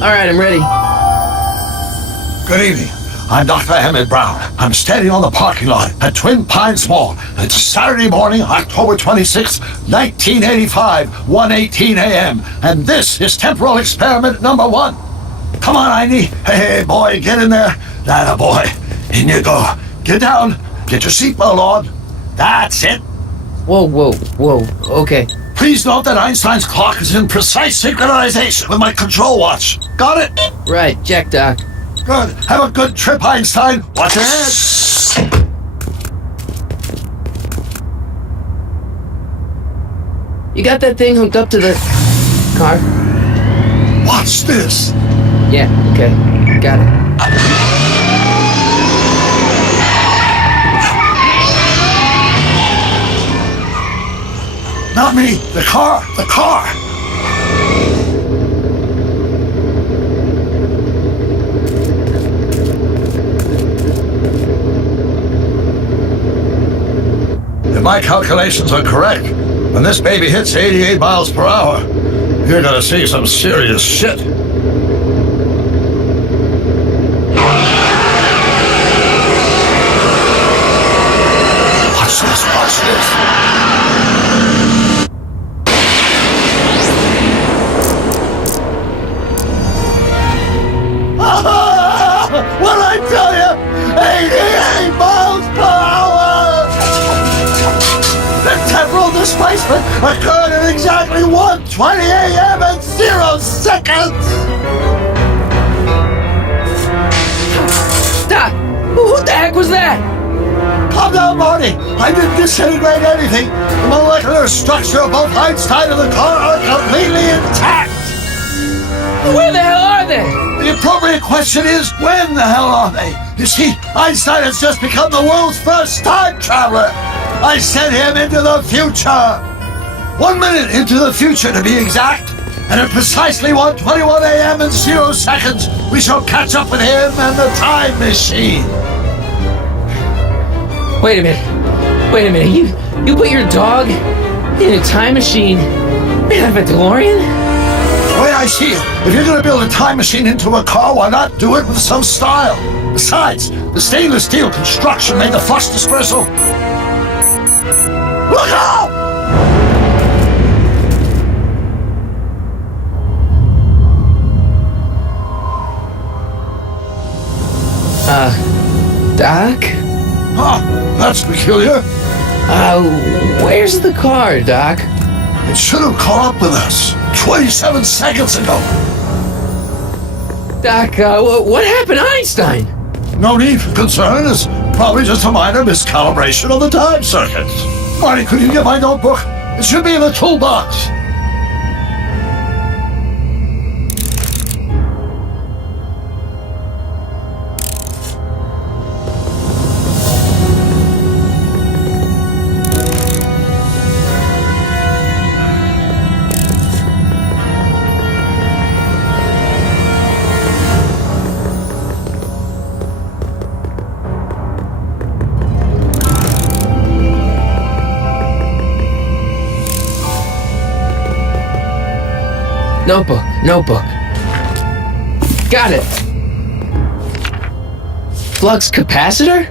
All right, I'm ready. Good evening. I'm Dr. Emmett Brown. I'm standing on the parking lot at Twin Pines Mall. It's Saturday morning, October 26, 1985, 1:18 a.m. And this is temporal experiment number 1. Come on, Heine. Hey, boy, get in there. That boy. In you go. Get down. Get your seatbelt on. That's it. Whoa, okay. Please note that Einstein's clock is in precise synchronization with my control watch. Got it? Right, check, Doc. Good. Have a good trip, Einstein. Watch ahead. You got that thing hooked up to the car? Watch this. Yeah, okay. Got it. Not me. The car. The car. If my calculations are correct, when this baby hits 88 miles per hour, you're gonna see some serious shit. Watch this, watch this. What'd I tell you? 88 miles per hour! The temporal displacement occurred at exactly 1:20 a.m. and 0 seconds! Doc, who the heck was that? Calm down, Marty. I didn't disintegrate anything. The molecular structure of both Einstein and the car are completely intact. Where the hell are they? The appropriate question is, when the hell are they? You see, Einstein has just become the world's first time traveler. I sent him into the future. 1 minute into the future, to be exact. And at precisely 1:21 a.m. and 0 seconds, we shall catch up with him and the time machine. Wait a minute. You put your dog in a time machine made out of a DeLorean? The way I see it, if you're going to build a time machine into a car, why not do it with some style? Besides, the stainless steel construction made the flux dispersal. Look out! Doc? Huh, that's peculiar. Where's the car, Doc? It should have caught up with us 27 seconds ago. Doc, what happened to Einstein? No need for concern. It's probably just a minor miscalibration of the time circuits. Marty, could you get my notebook? It should be in the toolbox. Notebook. Got it. Flux capacitor?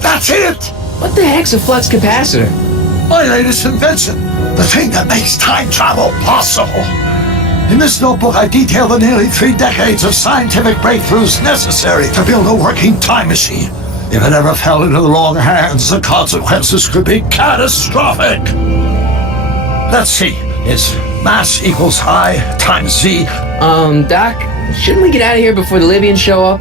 That's it! What the heck's a flux capacitor? My latest invention. The thing that makes time travel possible. In this notebook, I detail the nearly 3 decades of scientific breakthroughs necessary to build a working time machine. If it ever fell into the wrong hands, the consequences could be catastrophic. Let's see. It's mass equals I times Z. Doc, shouldn't we get out of here before the Libyans show up?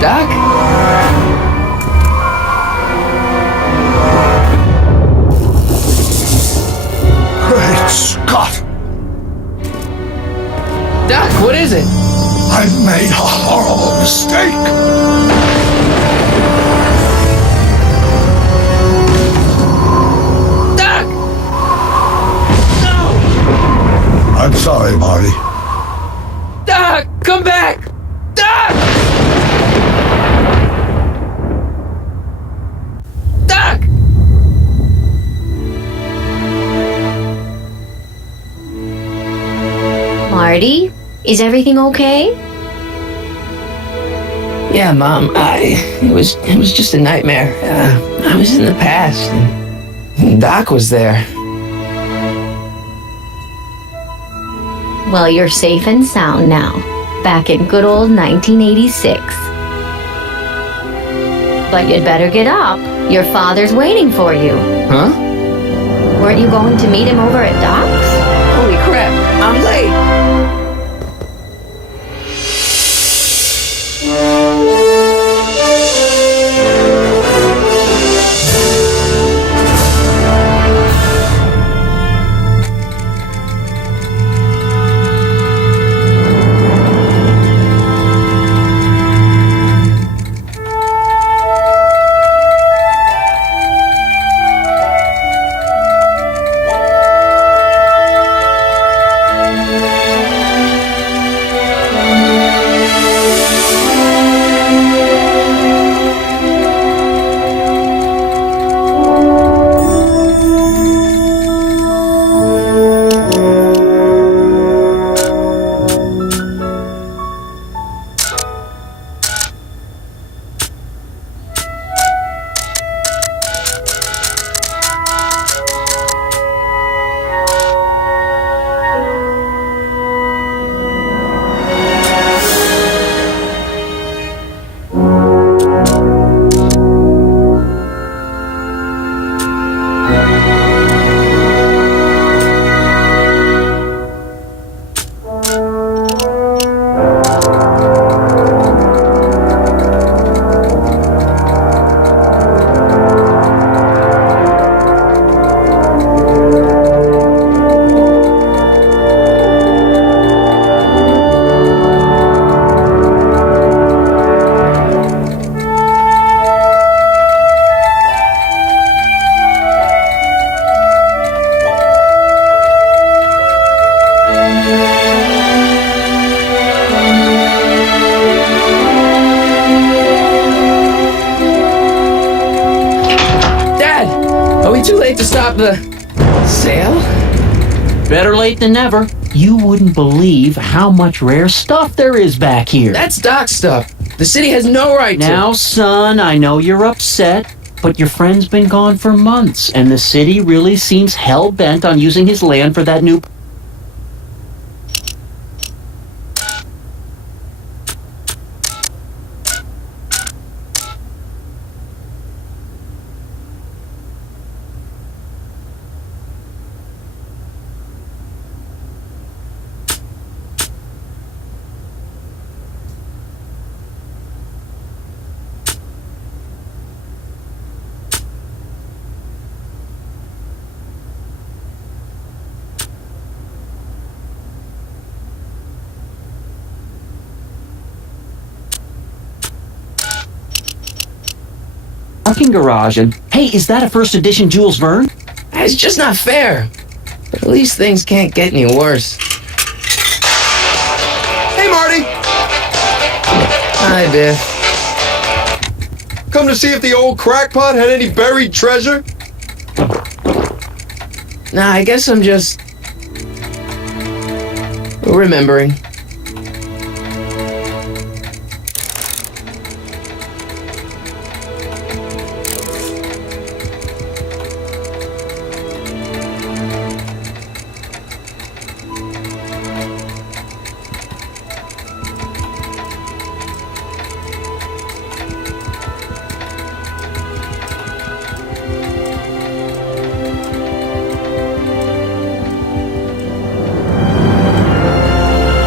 Doc? Great Scott! Doc, what is it? I made a horrible mistake! Doc! No! I'm sorry, Marty. Doc, come back! Doc! Marty, is everything okay? Yeah, Mom, it was just a nightmare. I was in the past, and Doc was there. Well, you're safe and sound now, back in good old 1986. But you'd better get up. Your father's waiting for you. Huh? Weren't you going to meet him over at Doc's? Holy crap, I'm late! Are we too late to stop the sale? Better late than never. You wouldn't believe how much rare stuff there is back here. That's Doc's stuff. The city has no right to. Now, son, I know you're upset, but your friend's been gone for months, and the city really seems hell-bent on using his land for that new... parking garage. And hey, is that a first edition Jules Verne? It's just not fair. But at least things can't get any worse. Hey, Marty! Hi, Biff. Come to see if the old crackpot had any buried treasure? Nah, I guess I'm just... remembering.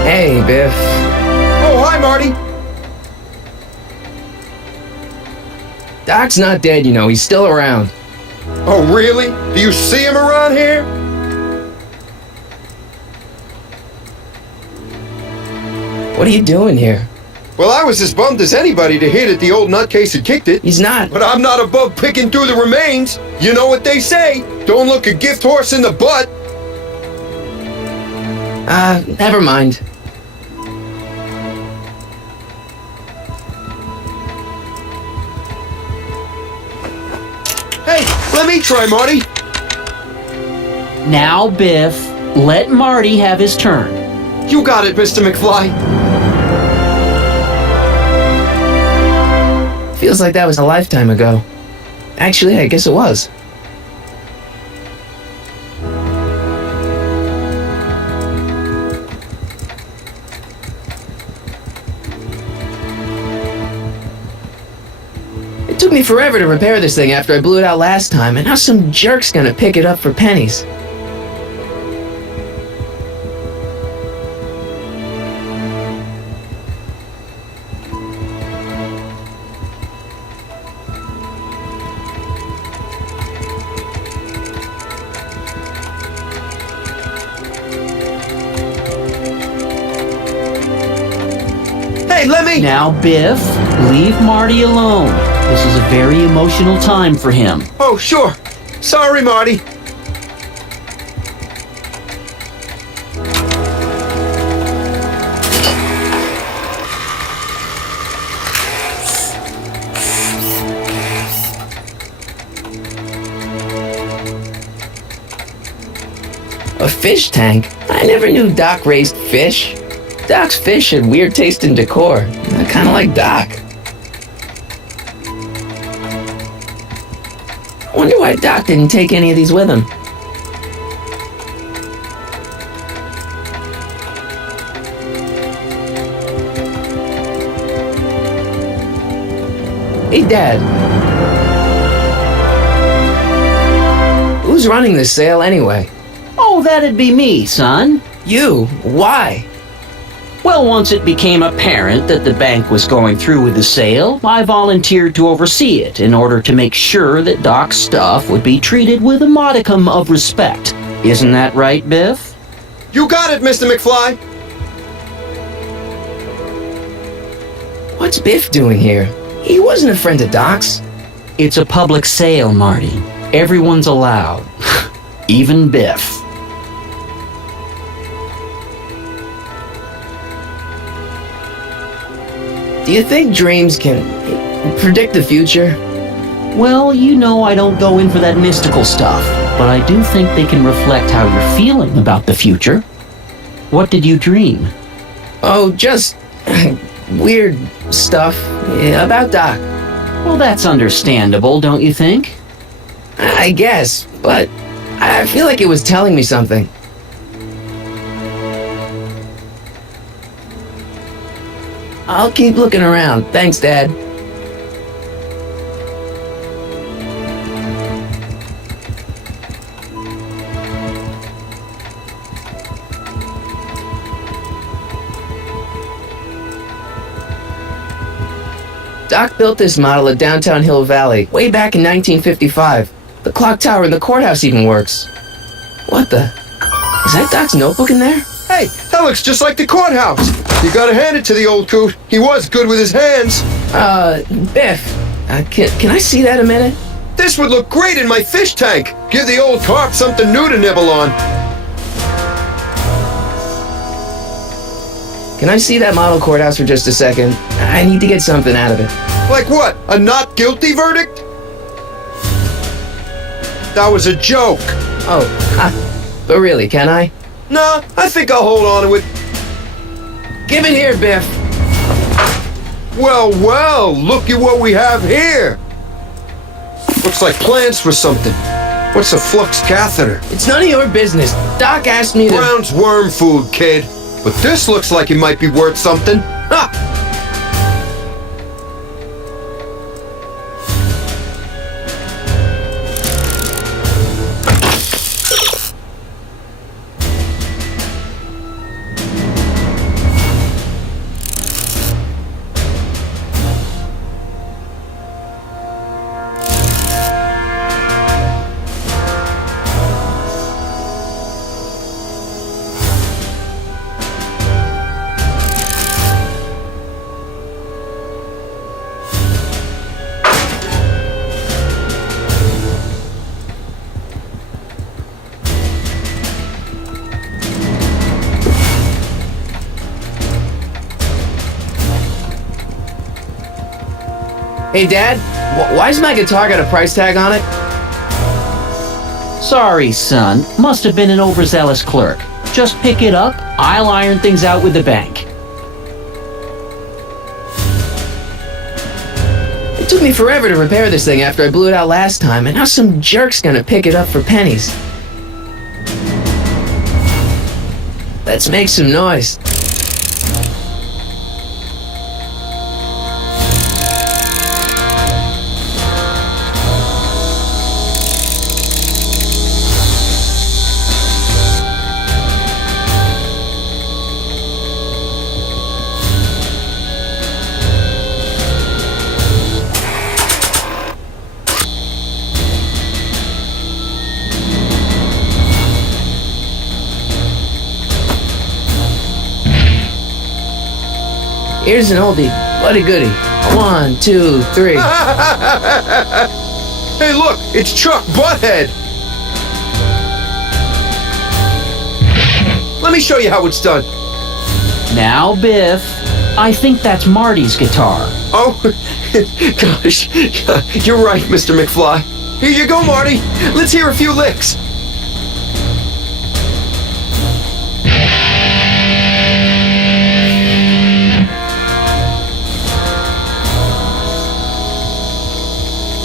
Hey, Biff. Oh, hi, Marty! Doc's not dead, you know. He's still around. Oh, really? Do you see him around here? What are you doing here? Well, I was as bummed as anybody to hear that the old nutcase had kicked it. He's not. But I'm not above picking through the remains. You know what they say. Don't look a gift horse in the butt. Never mind. Hey, let me try, Marty. Now, Biff, let Marty have his turn. You got it, Mr. McFly. Feels like that was a lifetime ago. Actually, I guess it was. It took me forever to repair this thing after I blew it out last time, and now some jerk's gonna pick it up for pennies. Hey, let me... Now, Biff, leave Marty alone. This is a very emotional time for him. Oh, sure. Sorry, Marty. A fish tank? I never knew Doc raised fish. Doc's fish had weird taste in decor. I kinda like Doc. I wonder why Doc didn't take any of these with him. Hey, Dad. Who's running this sale anyway? Oh, that'd be me, son. You? Why? Well, once it became apparent that the bank was going through with the sale, I volunteered to oversee it in order to make sure that Doc's stuff would be treated with a modicum of respect. Isn't that right, Biff? You got it, Mr. McFly. What's Biff doing here? He wasn't a friend of Doc's. It's a public sale, Marty. Everyone's allowed. Even Biff. Do you think dreams can predict the future? Well, you know I don't go in for that mystical stuff, but I do think they can reflect how you're feeling about the future. What did you dream? Oh, just weird stuff about Doc. Well, that's understandable, don't you think? I guess, but I feel like it was telling me something. I'll keep looking around. Thanks, Dad. Doc built this model at downtown Hill Valley way back in 1955. The clock tower in the courthouse even works. What the? Is that Doc's notebook in there? Hey, that looks just like the courthouse. You gotta hand it to the old coot. He was good with his hands. Biff, can I see that a minute? This would look great in my fish tank. Give the old carp something new to nibble on. Can I see that model courthouse for just a second? I need to get something out of it. Like what? A not guilty verdict? That was a joke. Oh, but really, can I? Nah, I think I'll hold on to it. Give it here, Biff. Well, well, look at what we have here. Looks like plans for something. What's a flux catheter? It's none of your business. Doc asked me to... Brown's worm food, kid. But this looks like it might be worth something. Ha! Hey, Dad, why's my guitar got a price tag on it? Sorry, son. Must have been an overzealous clerk. Just pick it up, I'll iron things out with the bank. It took me forever to repair this thing after I blew it out last time, and now some jerk's gonna pick it up for pennies. Let's make some noise. Here's an oldie, buddy goodie. 1, 2, 3. Hey, look, it's Chuck Butthead. Let me show you how it's done. Now, Biff, I think that's Marty's guitar. Oh, gosh, you're right, Mr. McFly. Here you go, Marty. Let's hear a few licks.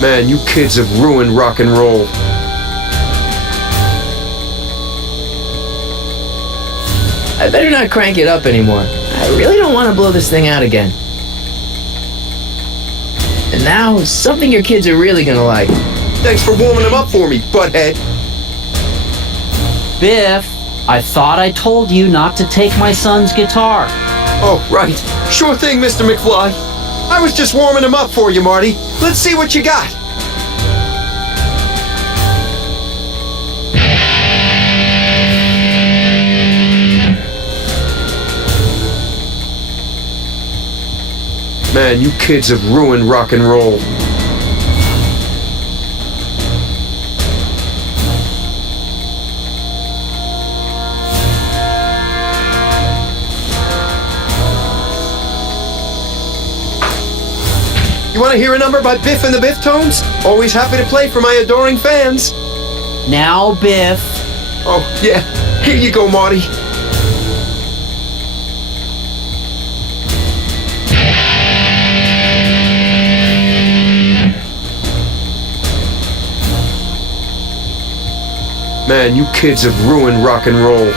Man, you kids have ruined rock and roll. I better not crank it up anymore. I really don't want to blow this thing out again. And now, something your kids are really gonna like. Thanks for warming them up for me, Butthead. Biff, I thought I told you not to take my son's guitar. Oh, right. Sure thing, Mr. McFly. I was just warming them up for you, Marty. Let's see what you got. Man, you kids have ruined rock and roll. You want to hear a number by Biff and the Biff Tones? Always happy to play for my adoring fans. Now, Biff. Oh, yeah. Here you go, Marty. Man, you kids have ruined rock and roll.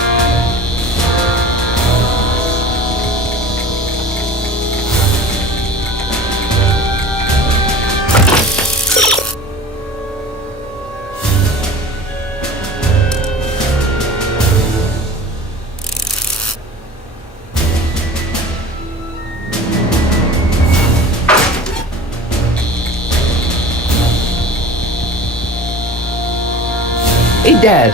Hey, Dad.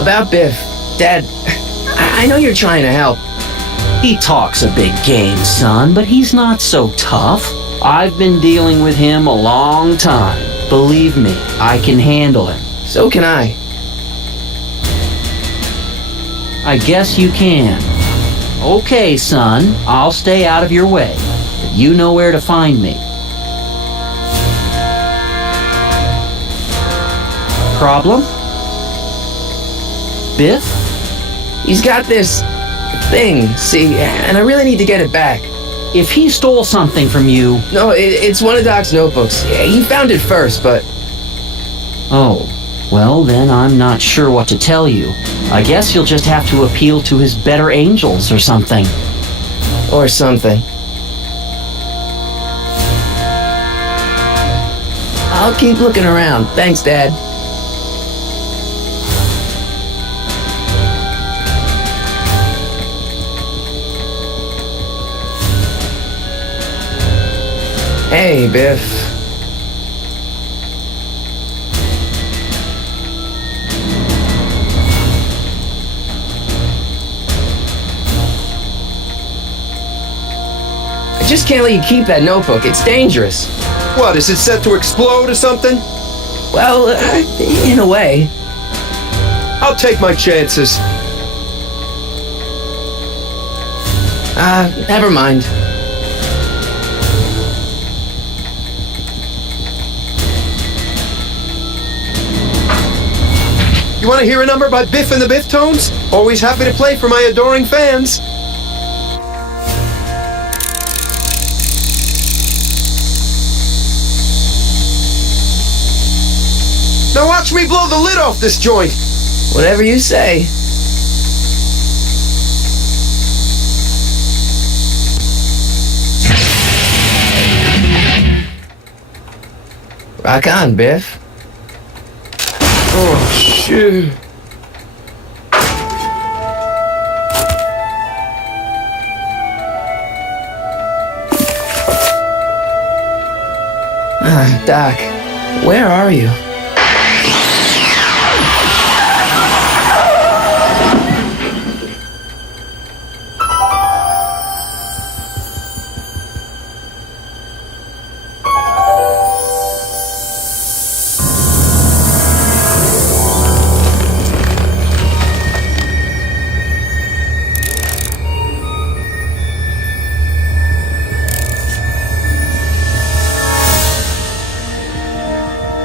About Biff. Dad, I know you're trying to help. He talks a big game, son, but he's not so tough. I've been dealing with him a long time. Believe me, I can handle him. So can I. I guess you can. Okay, son, I'll stay out of your way. But you know where to find me. Problem? Biff? He's got this thing, see, and I really need to get it back. If he stole something from you... No, it's one of Doc's notebooks. He found it first, but... Oh, well then I'm not sure what to tell you. I guess you'll just have to appeal to his better angels or something. Or something. I'll keep looking around. Thanks, Dad. Hey, Biff. I just can't let you keep that notebook. It's dangerous. What, is it set to explode or something? Well, in a way. I'll take my chances. Never mind. You want to hear a number by Biff and the Biff-Tones? Always happy to play for my adoring fans. Now watch me blow the lid off this joint. Whatever you say. Rock on, Biff. Oh, shoot. Doc, where are you?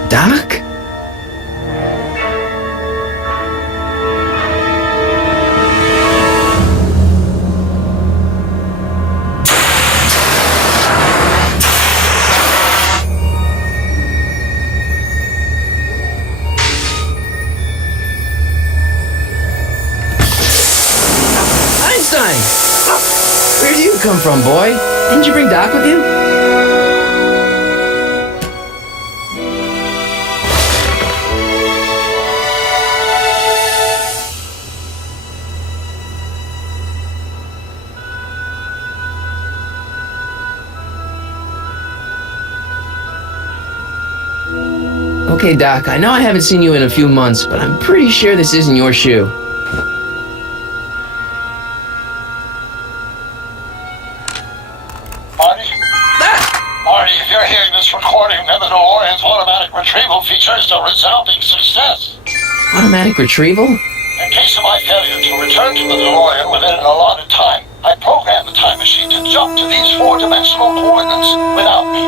Doc? Einstein! Where do you come from, boy? Didn't you bring Doc with you? Okay, Doc, I know I haven't seen you in a few months, but I'm pretty sure this isn't your shoe. Marty? Marty, if you're hearing this recording, then the DeLorean's automatic retrieval feature is a resounding success. Automatic retrieval? In case of my failure to return to the DeLorean within an allotted time, I programmed the time machine to jump to these four-dimensional coordinates without me.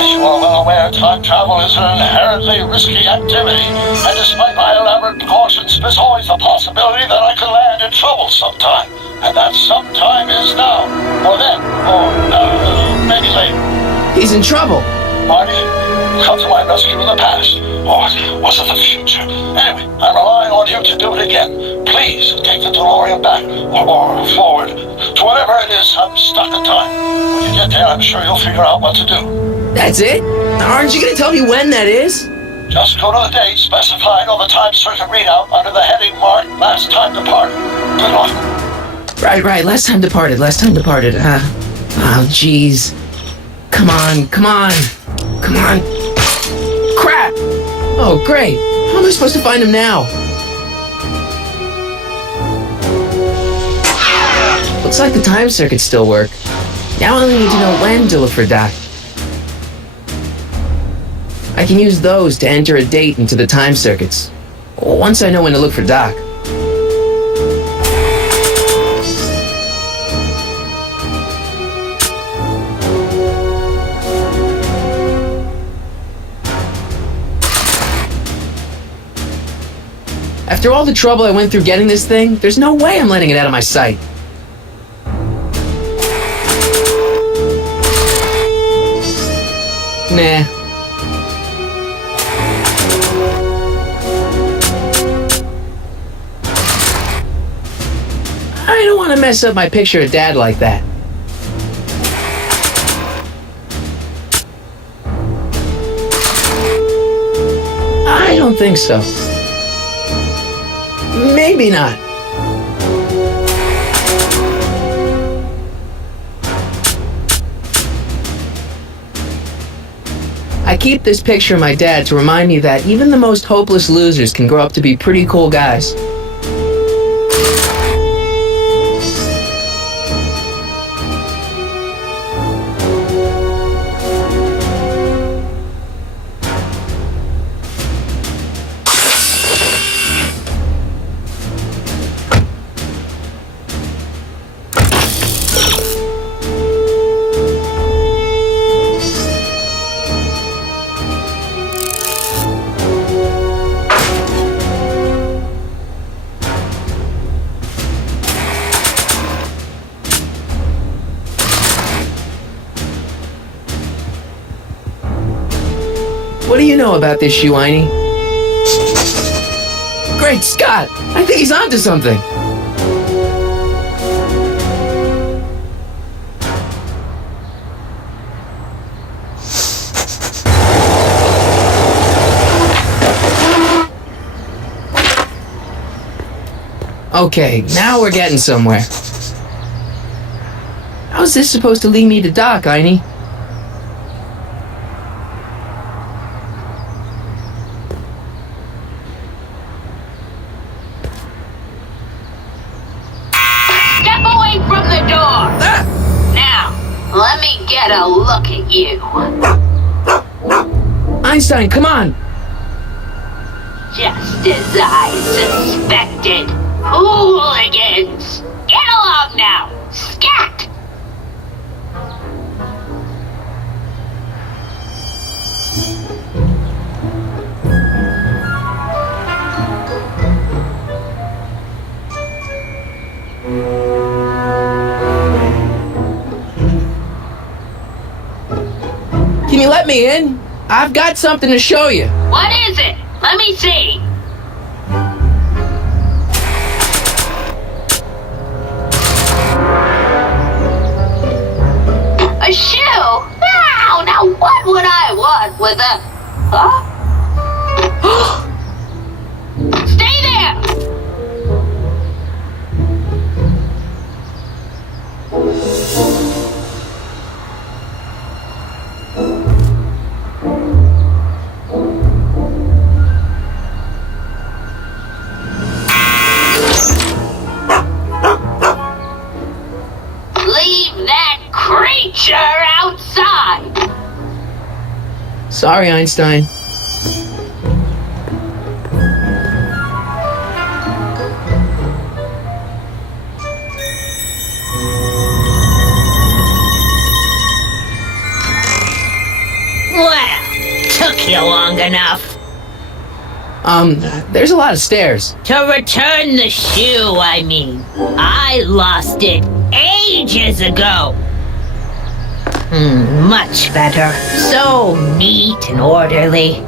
As you are well aware, time travel is an inherently risky activity, and despite my elaborate precautions, there's always a possibility that I could land in trouble sometime. And that sometime is now, or then, or maybe later. He's in trouble. Marty, come to my rescue in the past, or was it the future? Anyway, I'm relying on you to do it again. Please take the DeLorean back, or forward, to whatever it is I'm stuck in time. When you get there, I'm sure you'll figure out what to do. That's it? Aren't you gonna tell me when that is? Just go to the date specified on the time circuit readout under the heading marked Last Time Departed. Good luck. Right, last time departed. Oh, jeez. Come on. Crap! Oh, great. How am I supposed to find him now? Looks like the time circuits still work. Now I only need to know when to look for Doc. I can use those to enter a date into the time circuits. Once I know when to look for Doc. After all the trouble I went through getting this thing, there's no way I'm letting it out of my sight. Nah. I don't want to mess up my picture of Dad like that. I don't think so. Maybe not. I keep this picture of my dad to remind me that even the most hopeless losers can grow up to be pretty cool guys. What do you know about this shoe, Einie? Great Scott! I think he's onto something. Okay, now we're getting somewhere. How's this supposed to lead me to Doc, Einie? Step away from the door! Now, let me get a look at you. Einstein, come on! Just as I suspected. Hooligans! Get along now! Scat! Can you let me in? I've got something to show you. What is it? Let me see. A shoe? Wow, now what would I want with a... Huh? Stay there! Leave that creature outside! Sorry, Einstein. Well, took you long enough. There's a lot of stairs. To return the shoe, I mean. I lost it ages ago. Much better. So neat and orderly.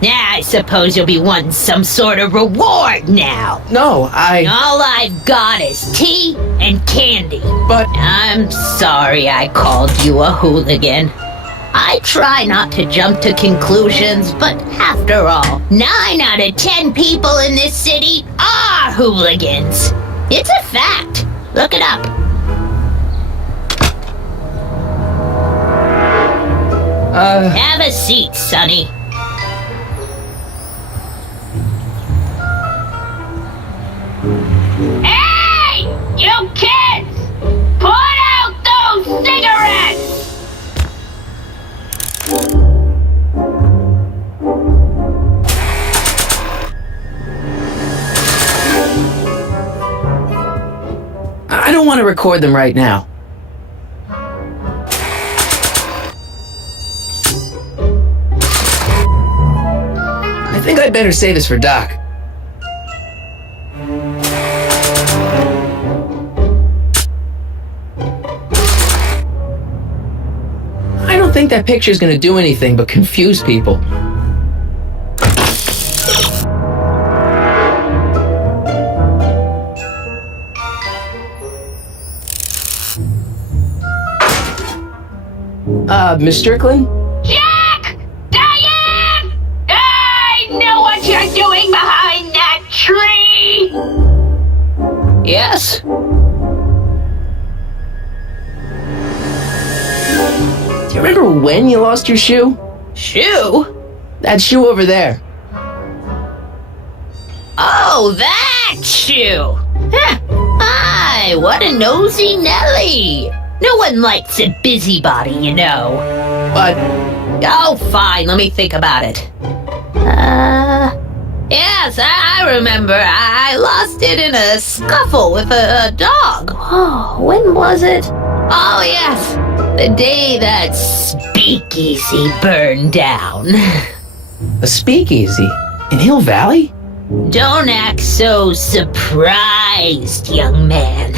Yeah, I suppose you'll be wanting some sort of reward now. No, All I've got is tea and candy. But... I'm sorry I called you a hooligan. I try not to jump to conclusions, but after all, 9 out of 10 people in this city are hooligans. It's a fact. Look it up. Have a seat, Sonny. Hey! You kids! Put out those cigarettes! I don't want to record them right now. I think I'd better say this for Doc. I don't think that picture's gonna do anything but confuse people. Miss Strickland? Jack! Diane! I know what you're doing behind that tree! Yes? Do you remember when you lost your shoe? Shoe? That shoe over there. Oh, that shoe! Huh. Hi, what a nosy Nelly! No one likes a busybody, you know. But... Oh, fine, let me think about it. Yes, I remember. I lost it in a scuffle with a dog. Oh, when was it? Oh, yes, the day that speakeasy burned down. a speakeasy? In Hill Valley? Don't act so surprised, young man.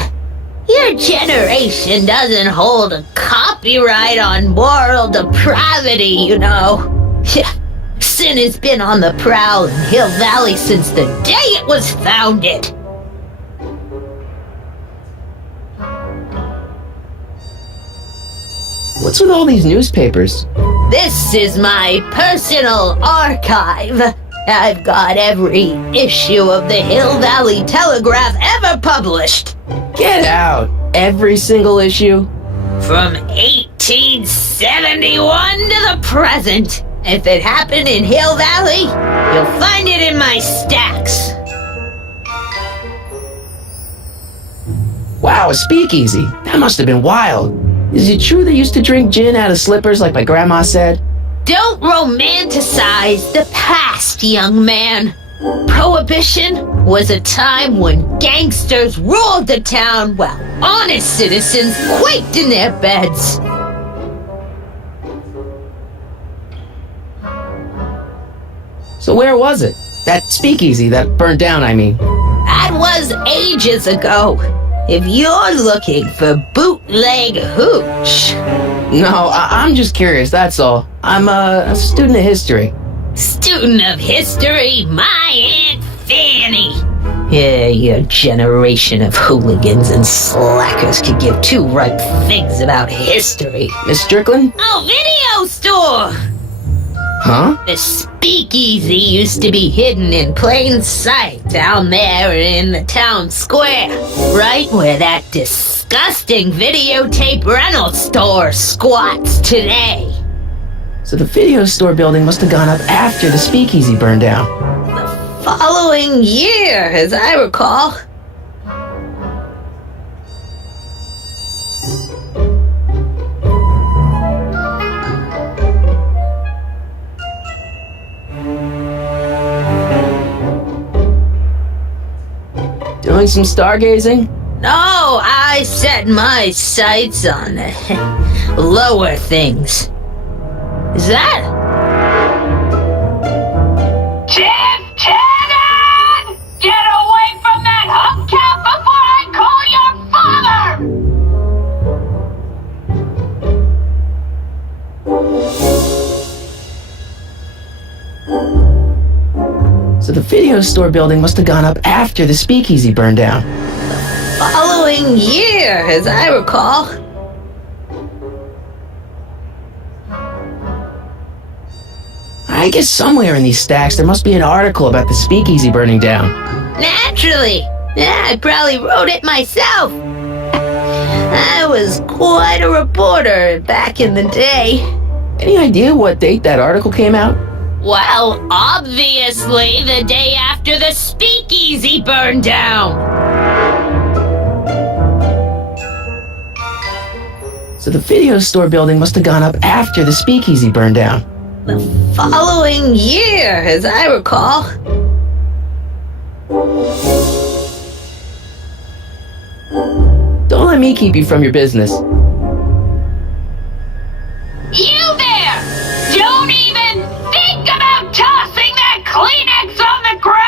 Your generation doesn't hold a copyright on moral depravity, you know. So assassin has been on the prowl in Hill Valley since the day it was founded. What's with all these newspapers? This is my personal archive. I've got every issue of the Hill Valley Telegraph ever published. Get out! Every single issue? From 1871 to the present. If it happened in Hill Valley, you'll find it in my stacks. Wow, a speakeasy. That must have been wild. Is it true they used to drink gin out of slippers like my grandma said? Don't romanticize the past, young man. Prohibition was a time when gangsters ruled the town while honest citizens quaked in their beds. So where was it? That speakeasy that burned down, I mean. That was ages ago. If you're looking for bootleg hooch. No, I'm just curious, that's all. I'm a student of history. Student of history, my Aunt Fanny. Yeah, your generation of hooligans and slackers could give two ripe figs about history. Miss Strickland? Oh, video store! Huh? The speakeasy used to be hidden in plain sight down there in the town square, right where that disgusting videotape rental store squats today. So the video store building must have gone up after the speakeasy burned down. The following year, as I recall. Doing some stargazing? No, I set my sights on lower things. Is that? Lieutenant! Get away from that hubcap before I call your father! So the video store building must have gone up after the speakeasy burned down. Following year, as I recall. I guess somewhere in these stacks there must be an article about the speakeasy burning down. Naturally. Yeah, I probably wrote it myself. I was quite a reporter back in the day. Any idea what date that article came out? Well, obviously the day after the speakeasy burned down. So the video store building must have gone up after the speakeasy burned down. The following year, as I recall. Don't let me keep you from your business. You there! Don't even think about tossing that Kleenex on the ground!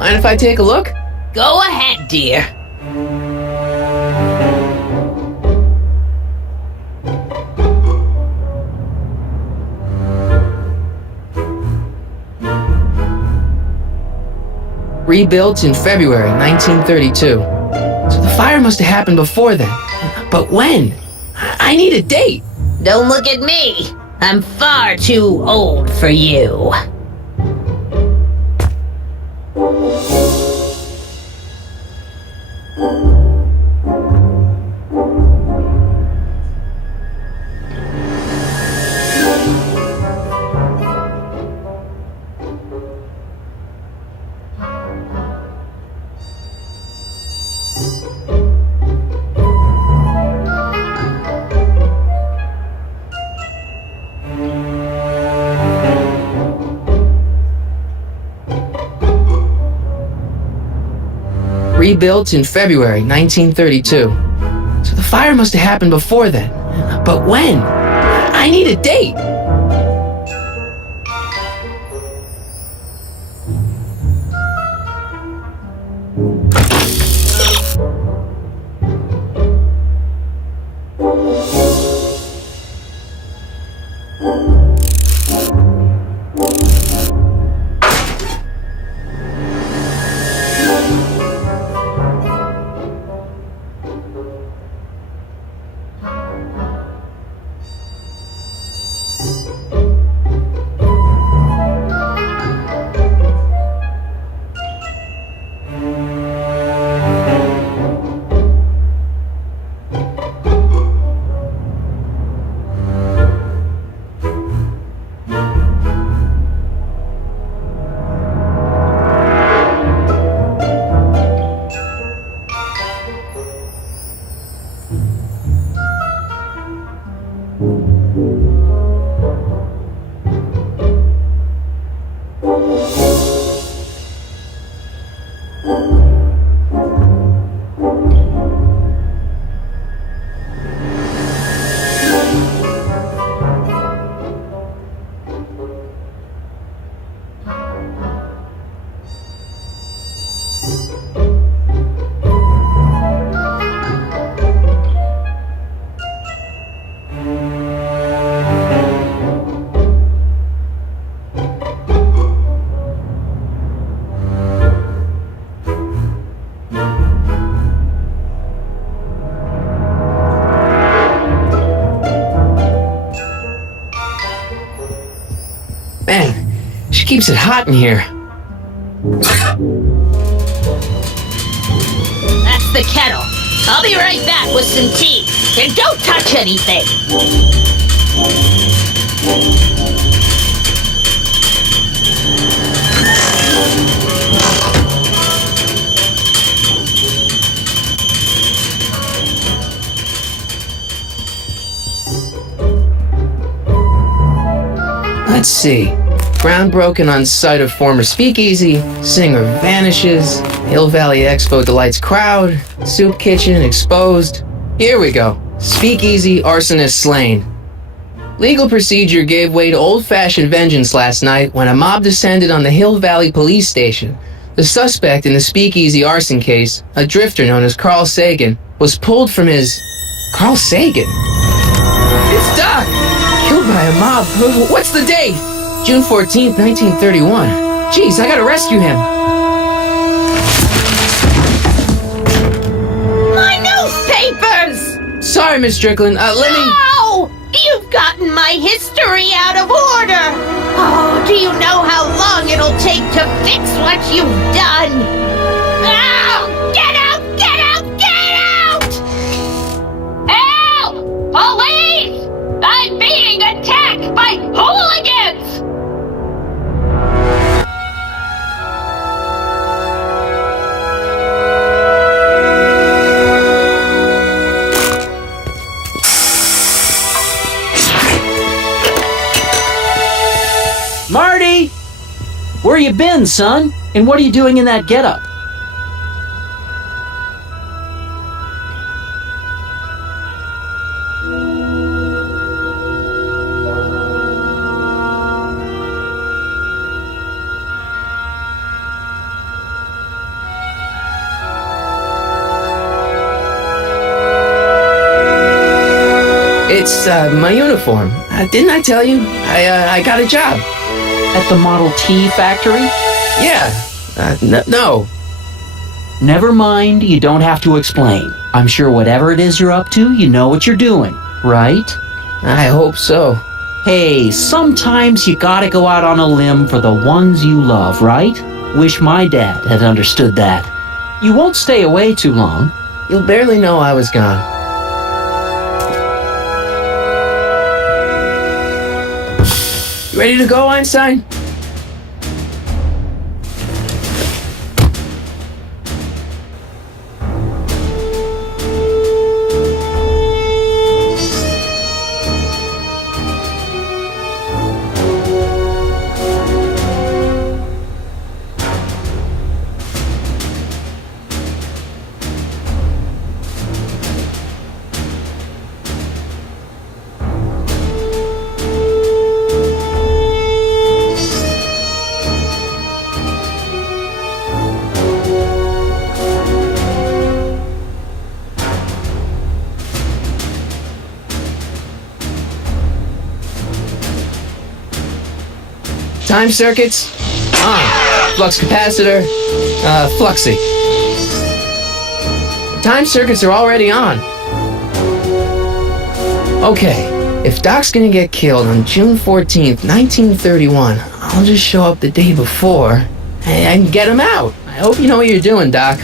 Mind if I take a look? Go ahead, dear. Rebuilt in February 1932. So the fire must have happened before then. But when? I need a date. Don't look at me. I'm far too old for you. rebuilt in February 1932. So the fire must have happened before then. But when? I need a date. Man, she keeps it hot in here. That's the kettle. I'll be right back with some tea. And don't touch anything. Let's see. Ground broken on site of former speakeasy, singer vanishes, Hill Valley Expo delights crowd, soup kitchen exposed. Here we go. Speakeasy arsonist slain. Legal procedure gave way to old-fashioned vengeance last night when a mob descended on the Hill Valley police station. The suspect in the speakeasy arson case, a drifter known as Carl Sagan, was pulled from his... Carl Sagan? It's Doc! Killed by a mob. What's the date? June 14th, 1931. Jeez, I gotta rescue him. My newspapers! Sorry, Miss Strickland. Let me... No! You've gotten my history out of order! Oh, do you know how long it'll take to fix what you've done? Oh, get out! Get out! Get out! Help! Police! I'm being attacked by hooligans! Marty! Where you been, son? And what are you doing in that getup? It's, my uniform. Didn't I tell you? I got a job. At the Model T factory? Yeah. No. Never mind, you don't have to explain. I'm sure whatever it is you're up to, you know what you're doing, right? I hope so. Hey, sometimes you gotta go out on a limb for the ones you love, right? Wish my dad had understood that. You won't stay away too long. You'll barely know I was gone. You ready to go, Einstein? Time circuits? On. Flux capacitor? Fluxy. Time circuits are already on. Okay, if Doc's gonna get killed on June 14th, 1931, I'll just show up the day before and get him out. I hope you know what you're doing, Doc.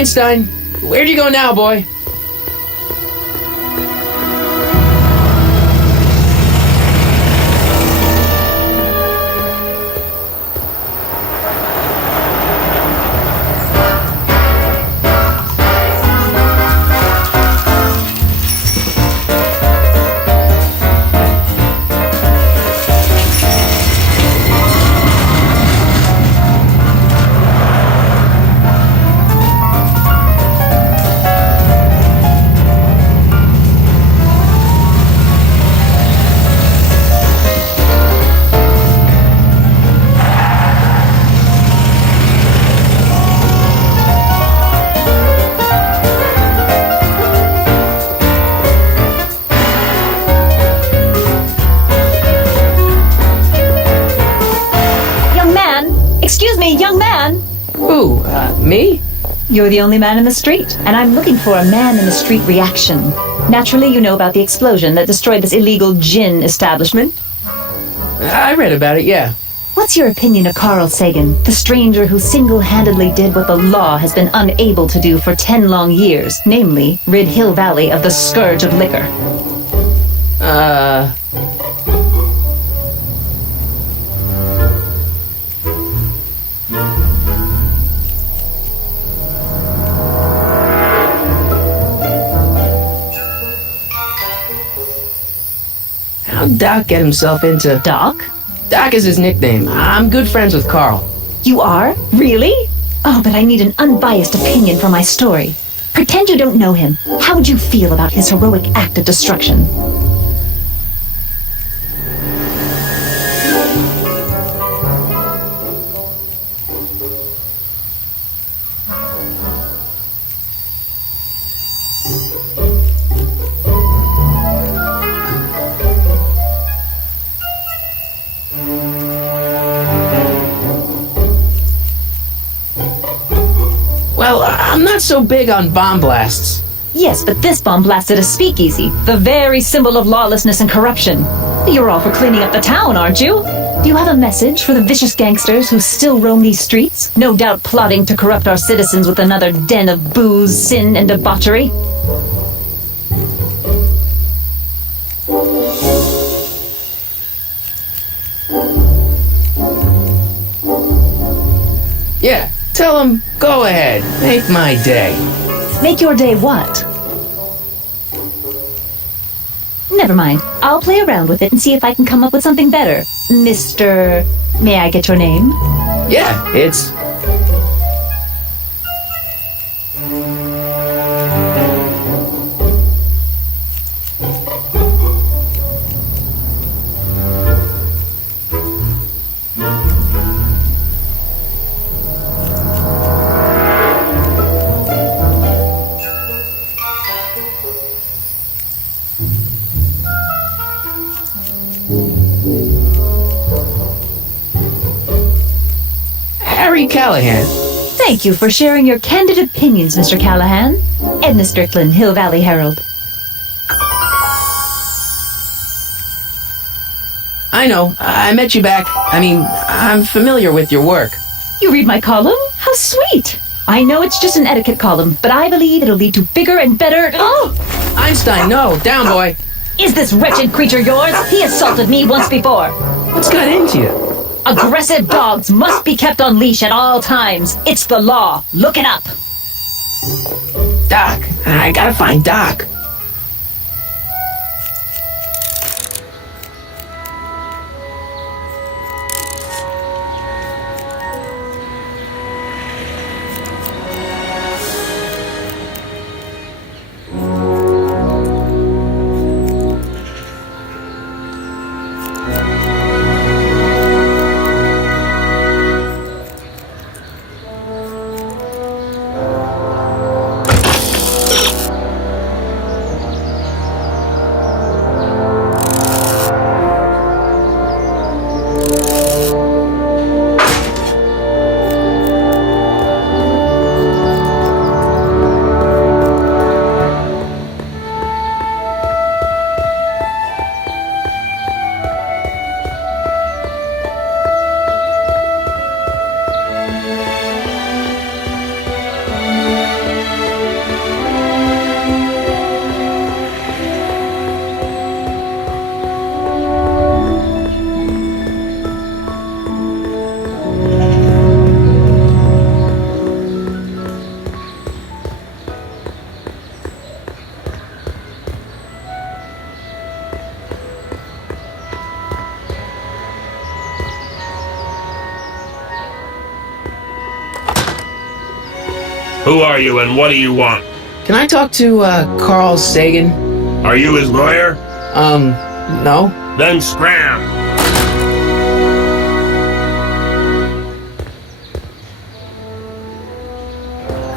Einstein, where'd you go now, boy? Who, me? You're the only man in the street, and I'm looking for a man-in-the-street reaction. Naturally, you know about the explosion that destroyed this illegal gin establishment. I read about it, yeah. What's your opinion of Carl Sagan, the stranger who single-handedly did what the law has been unable to do for 10 long years, namely, rid Hill Valley of the scourge of liquor? How'd Doc get himself into... Doc? Doc is his nickname. I'm good friends with Carl. You are? Really? Oh, but I need an unbiased opinion for my story. Pretend you don't know him. How would you feel about his heroic act of destruction? Well, I'm not so big on bomb blasts. Yes, but this bomb blasted a speakeasy, the very symbol of lawlessness and corruption. You're all for cleaning up the town, aren't you? Do you have a message for the vicious gangsters who still roam these streets? No doubt plotting to corrupt our citizens with another den of booze, sin, and debauchery. Yeah, tell him, go ahead, make my day. Make your day what? Never mind. I'll play around with it and see if I can come up with something better. Mr. May I get your name? Yeah, it's... Harry Callahan. Thank you for sharing your candid opinions, Mr. Callahan. Edna Strickland, Hill Valley Herald. I know, I met you back. I'm familiar with your work. You read my column? How sweet! I know it's just an etiquette column, but I believe it'll lead to bigger and better... Oh! Einstein, no, down, boy. Is this wretched creature yours? He assaulted me once before. What's got into you? Aggressive dogs must be kept on leash at all times. It's the law. Look it up. Doc, I gotta find Doc. Who are you and what do you want? Can I talk to, Carl Sagan? Are you his lawyer? No. Then scram!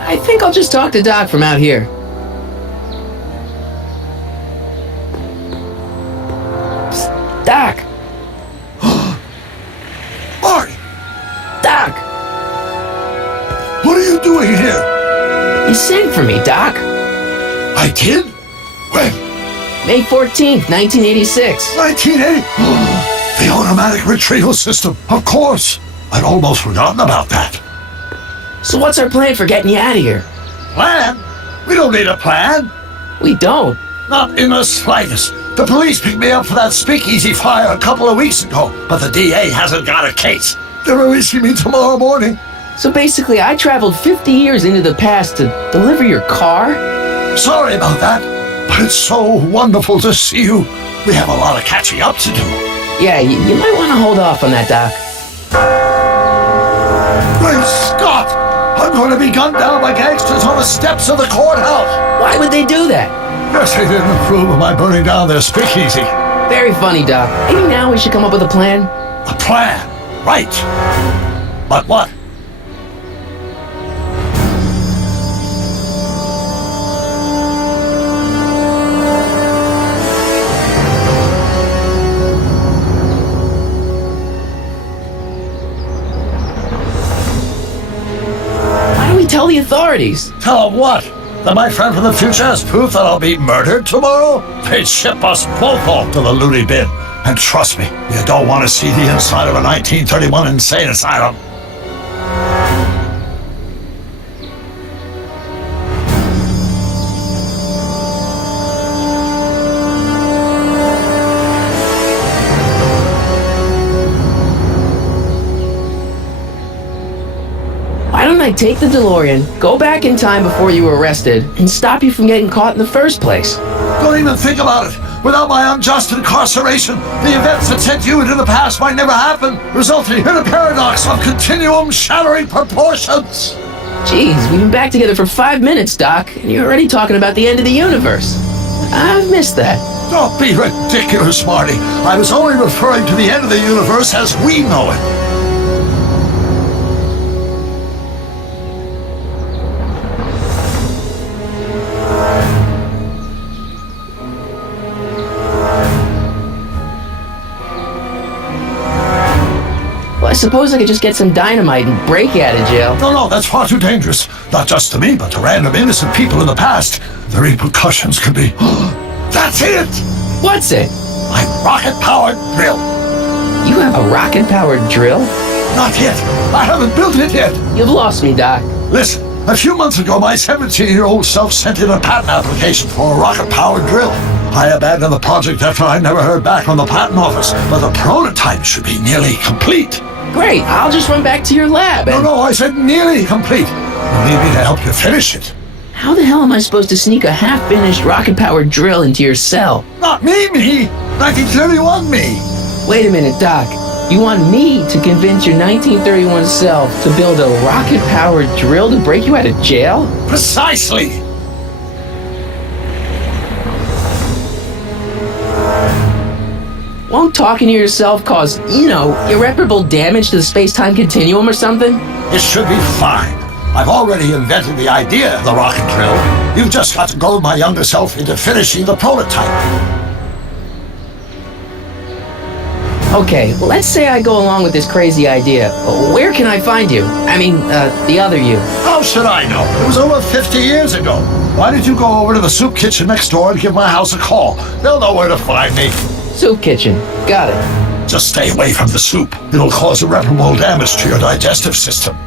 I think I'll just talk to Doc from out here. Psst, Doc! Marty! Doc! What are you doing here? You sang for me, Doc. I did? When? May 14th, 1986. 1980? The automatic retrieval system. Of course. I'd almost forgotten about that. So what's our plan for getting you out of here? Plan? We don't need a plan. We don't. Not in the slightest. The police picked me up for that speakeasy fire a couple of weeks ago, but the DA hasn't got a case. They're releasing me tomorrow morning. So basically, I traveled 50 years into the past to deliver your car? Sorry about that, but it's so wonderful to see you. We have a lot of catching up to do. Yeah, you might want to hold off on that, Doc. Great Scott! I'm going to be gunned down by gangsters on the steps of the courthouse. Why would they do that? Guess they didn't approve of my burning down their speakeasy. Very funny, Doc. Maybe now we should come up with a plan? A plan? Right. But what? Tell the authorities. Tell them what? That my friend from the future has proof that I'll be murdered tomorrow? They'd ship us both off to the loony bin. And trust me, you don't want to see the inside of a 1931 insane asylum. Why don't I take the DeLorean, go back in time before you were arrested, and stop you from getting caught in the first place? Don't even think about it. Without my unjust incarceration, the events that sent you into the past might never happen, resulting in a paradox of continuum-shattering proportions. Jeez, we've been back together for 5 minutes, Doc, and you're already talking about the end of the universe. I've missed that. Don't be ridiculous, Marty. I was only referring to the end of the universe as we know it. I suppose I could just get some dynamite and break you out of jail. No, that's far too dangerous. Not just to me, but to random innocent people in the past. The repercussions could be... That's it! What's it? My rocket-powered drill. You have a rocket-powered drill? Not yet. I haven't built it yet. You've lost me, Doc. Listen, a few months ago, my 17-year-old self sent in a patent application for a rocket-powered drill. I abandoned the project after I never heard back from the patent office, but the prototype should be nearly complete. Great, I'll just run back to your lab and... No, I said nearly complete. You'll need me to help you finish it. How the hell am I supposed to sneak a half-finished rocket-powered drill into your cell? Not me! 1931 me! Wait a minute, Doc. You want me to convince your 1931 self to build a rocket-powered drill to break you out of jail? Precisely! Won't talking to yourself cause, irreparable damage to the space-time continuum or something? It should be fine. I've already invented the idea of the rocket drill. You've just got to goad my younger self into finishing the prototype. Okay, well, let's say I go along with this crazy idea. Where can I find you? I mean, the other you. How should I know? It was over 50 years ago. Why don't you go over to the soup kitchen next door and give my house a call? They'll know where to find me. Soup kitchen. Got it. Just stay away from the soup. It'll cause irreparable damage to your digestive system.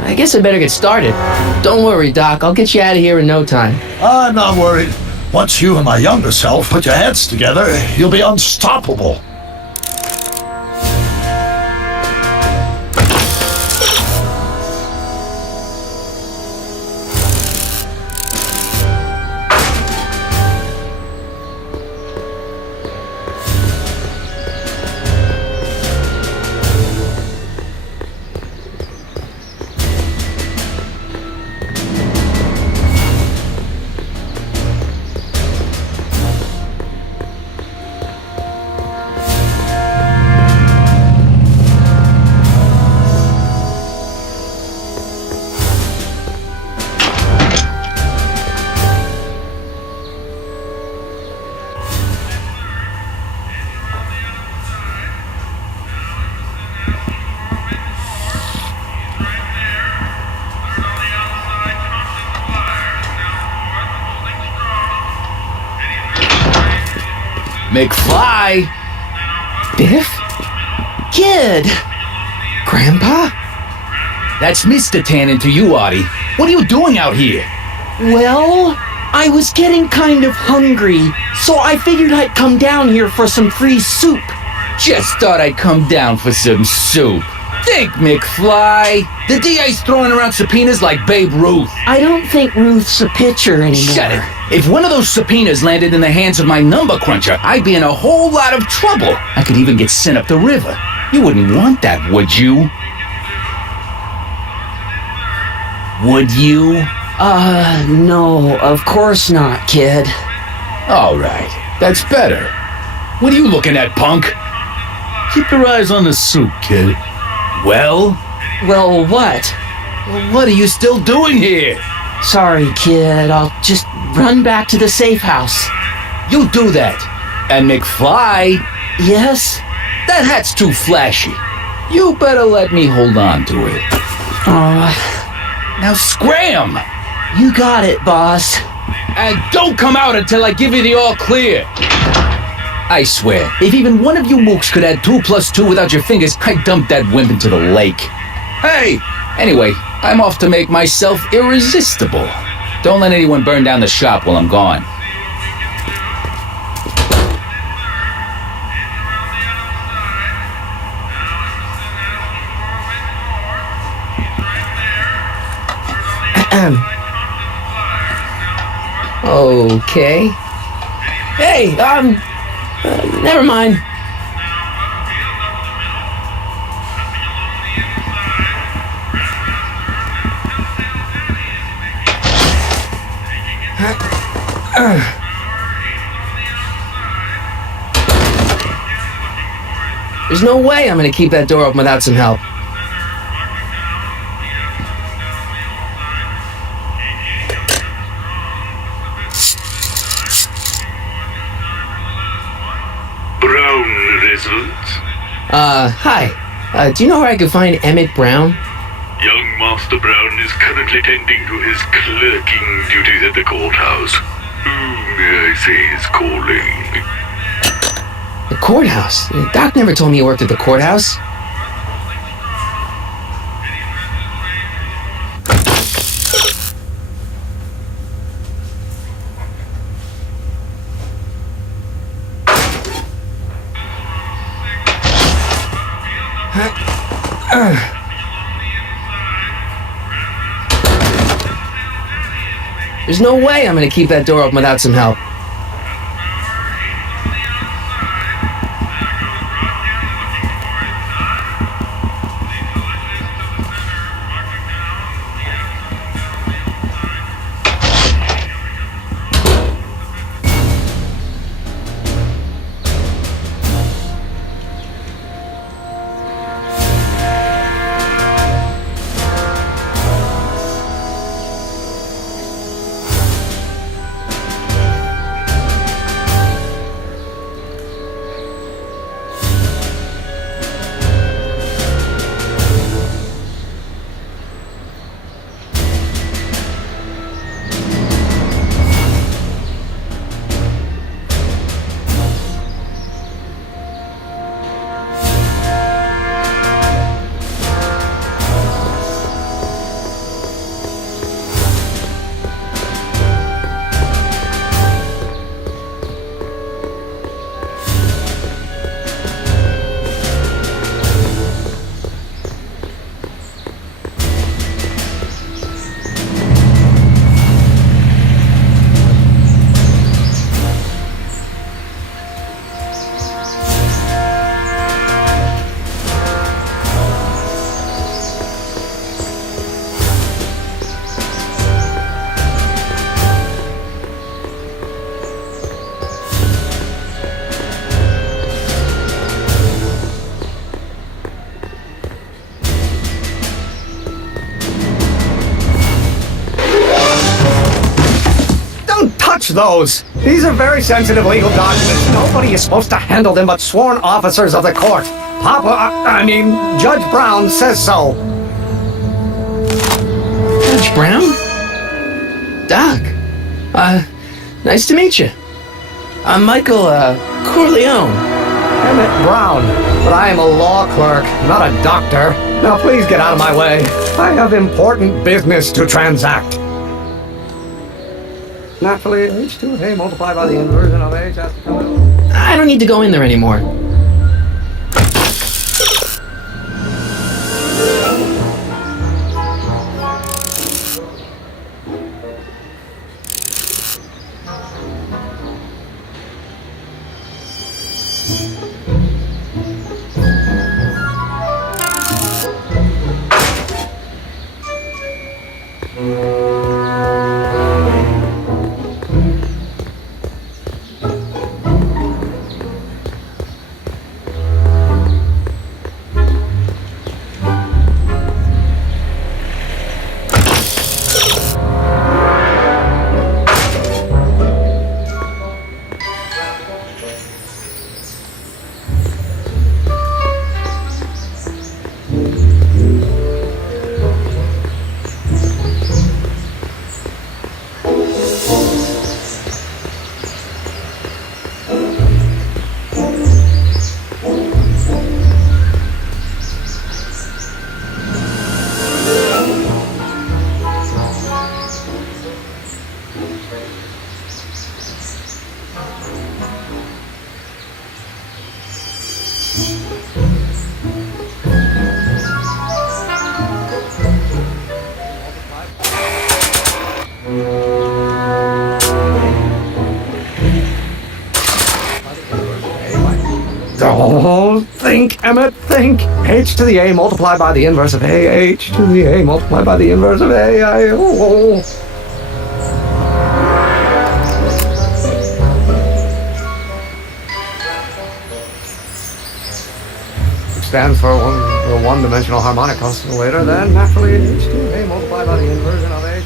I guess I better get started. Don't worry, Doc. I'll get you out of here in no time. I'm not worried. Once you and my younger self put your heads together, you'll be unstoppable. McFly! Biff? Kid! Grandpa? That's Mr. Tannen to you, Artie. What are you doing out here? Well, I was getting kind of hungry, so I figured I'd come down here for some free soup. Just thought I'd come down for some soup. Think, McFly. The DA's throwing around subpoenas like Babe Ruth. I don't think Ruth's a pitcher anymore. Shut it. If one of those subpoenas landed in the hands of my number cruncher, I'd be in a whole lot of trouble. I could even get sent up the river. You wouldn't want that, would you? Would you? No, of course not, kid. All right, that's better. What are you looking at, punk? Keep your eyes on the soup, kid. Well, what? What are you still doing here? Sorry, kid. I'll just run back to the safe house. You do that. And McFly? Yes? That hat's too flashy. You better let me hold on to it. Now scram! You got it, boss. And don't come out until I give you the all clear. I swear, if even one of you mooks could add 2 + 2 without your fingers, I'd dump that wimp into the lake. Hey! Anyway, I'm off to make myself irresistible. Don't let anyone burn down the shop while I'm gone. Okay. Hey, never mind. There's no way I'm gonna keep that door open without some help. Brown results? Hi. Do you know where I could find Emmett Brown? Young Master Brown is currently tending to his clerking duties at the courthouse. Who may I say is calling? The courthouse? Doc never told me you worked at the courthouse. There's no way I'm gonna keep that door open without some help. Those. These are very sensitive legal documents. Nobody is supposed to handle them but sworn officers of the court. Judge Brown says so. Judge Brown? Doc. Nice to meet you. I'm Michael, Corleone. Emmett Brown. But I am a law clerk, not a doctor. Now please get out of my way. I have important business to transact. Naturally, H2A multiplied by the inversion of H has to come out. I don't need to go in there anymore. Don't think, Emmett, think. H to the A multiplied by the inverse of A. H to the A multiplied by the inverse of A. Stands for the one-dimensional harmonic oscillator, then naturally H to the A multiplied by the inversion of H.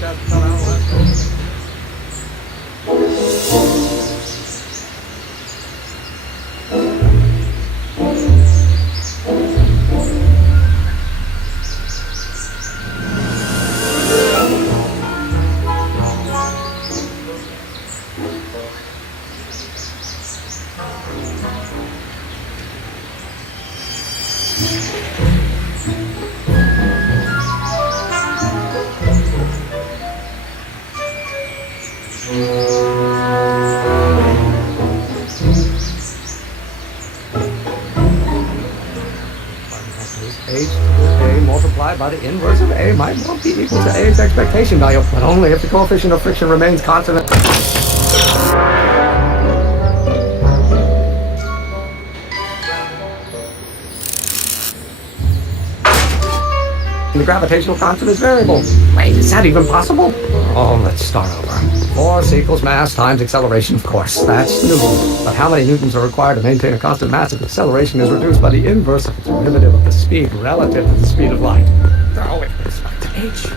H to the A multiplied by the inverse of A might well be equal to A's expectation value, but only if the coefficient of friction remains constant. The gravitational constant is variable. Wait, is that even possible? Oh, let's start over. Force equals mass times acceleration, of course. That's Newton. But how many newtons are required to maintain a constant mass if acceleration is reduced by the inverse of its derivative of the speed relative to the speed of light? Oh, with respect to h.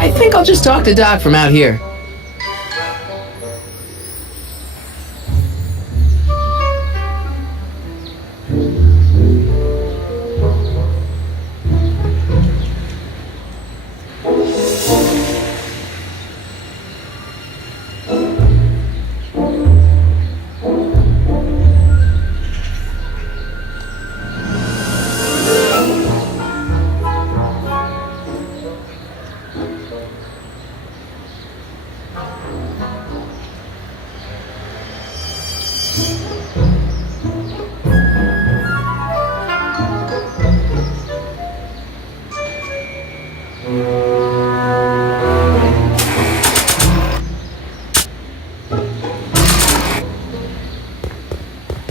I think I'll just talk to Doc from out here.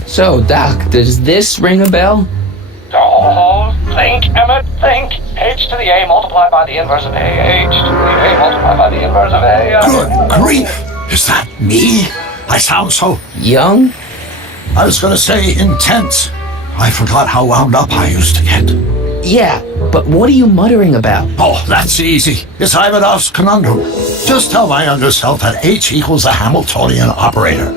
So, Doc, does this ring a bell? Oh, think, Emmett, think. H to the A multiplied by the inverse of A. H to the A multiplied by the inverse of A. Good grief! Is that me? I sound so... Young? I was gonna say intense. I forgot how wound up I used to get. Yeah, but what are you muttering about? Oh, that's easy. It's Ivanov's conundrum. Just tell my younger self that H equals a Hamiltonian operator.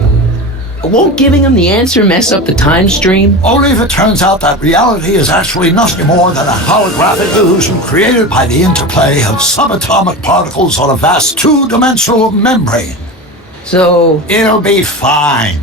Won't giving him the answer mess up the time stream? Only if it turns out that reality is actually nothing more than a holographic illusion created by the interplay of subatomic particles on a vast two-dimensional membrane. So... It'll be fine.